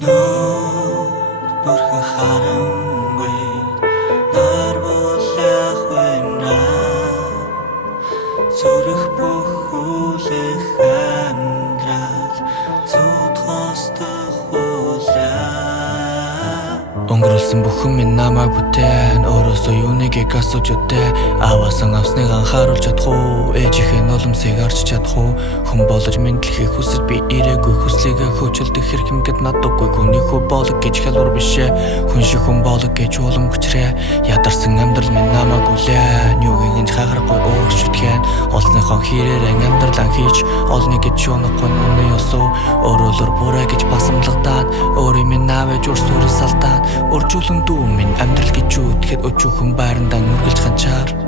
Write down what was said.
Нурхан харангүй нар болох байна. Зүрх бүхүүлэх амьдрал зүд хостох улаа. Өнгөрүүлсэн бүхэн минь намайг бүтээн өөрөөсөө юуныг асууж үдээ. Аваасан авсныг анхааруулж чадах уу? Ээжийнхээ нулимсыг арч чадах уу? Хүн болж мэдлэхийг хүсэж би ирээгүй. Хүслийгээ хөөчөлдөх хэрэг хэмгэд наддаггүй. Хүний хөө болог гэж хялбар бишээ. Хүн шиг хүн болог гэж улам хүчрээ. Ядарсан амьдрал минь намайг үлээ. Юугийн инж хахарахгүй уурах шүтгэн. Олсныхон хэрээрэн амьдралаа хийж олны гэж шунахгүй нүний ёсоо. Өөрөөлөр бүрэ гэж басамлагдаад өөрийн минь навэж урсуурал салдаад. Уржуулан дүү минь амьдрал гэж юу тэгэхэд өчүүхэн байрандаа нүргэлж ханчаар.